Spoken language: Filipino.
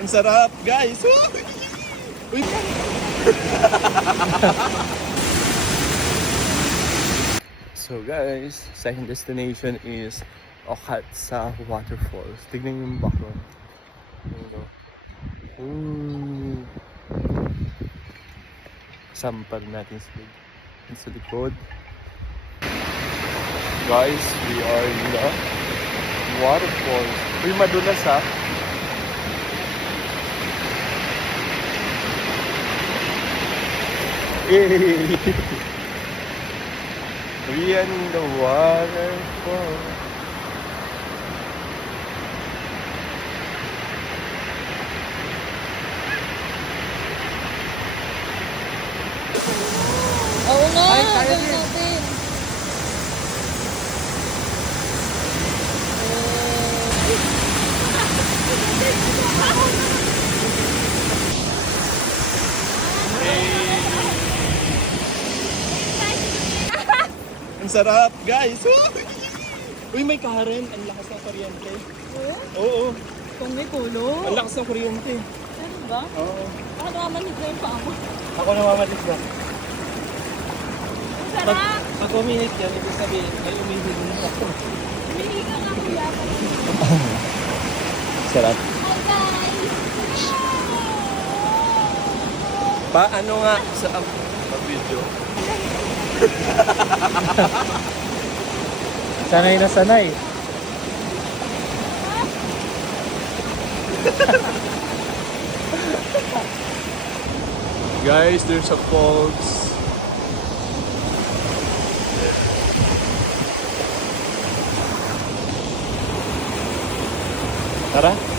Ang sarap, guys! Uy! So guys, second destination is Okatsa Waterfalls. Tignan yung background. Ooh. Sampal natin sa likod. Guys, we are in the waterfalls. Uy, madulas ha. Hey! We are in the waterfall. Oo nga, Ay, kaya gawin din. natin. Ang sarap, guys! Uy, may Karen. Ang lakas ng kuryente. Oo. Kung may kulo. Ang lakas ng kuryente. Ano ba? Oo. Baka namamanhid na yung paa mo. Ako namamalit ba? Ang sarap! Pag umihit yan, ibig sabihin, may umihit din ako. Humingi ka nga kuya. Sarap. Hi guys! Paano nga sa video? Sanay na sanay. Guys, there's a falls. Tara.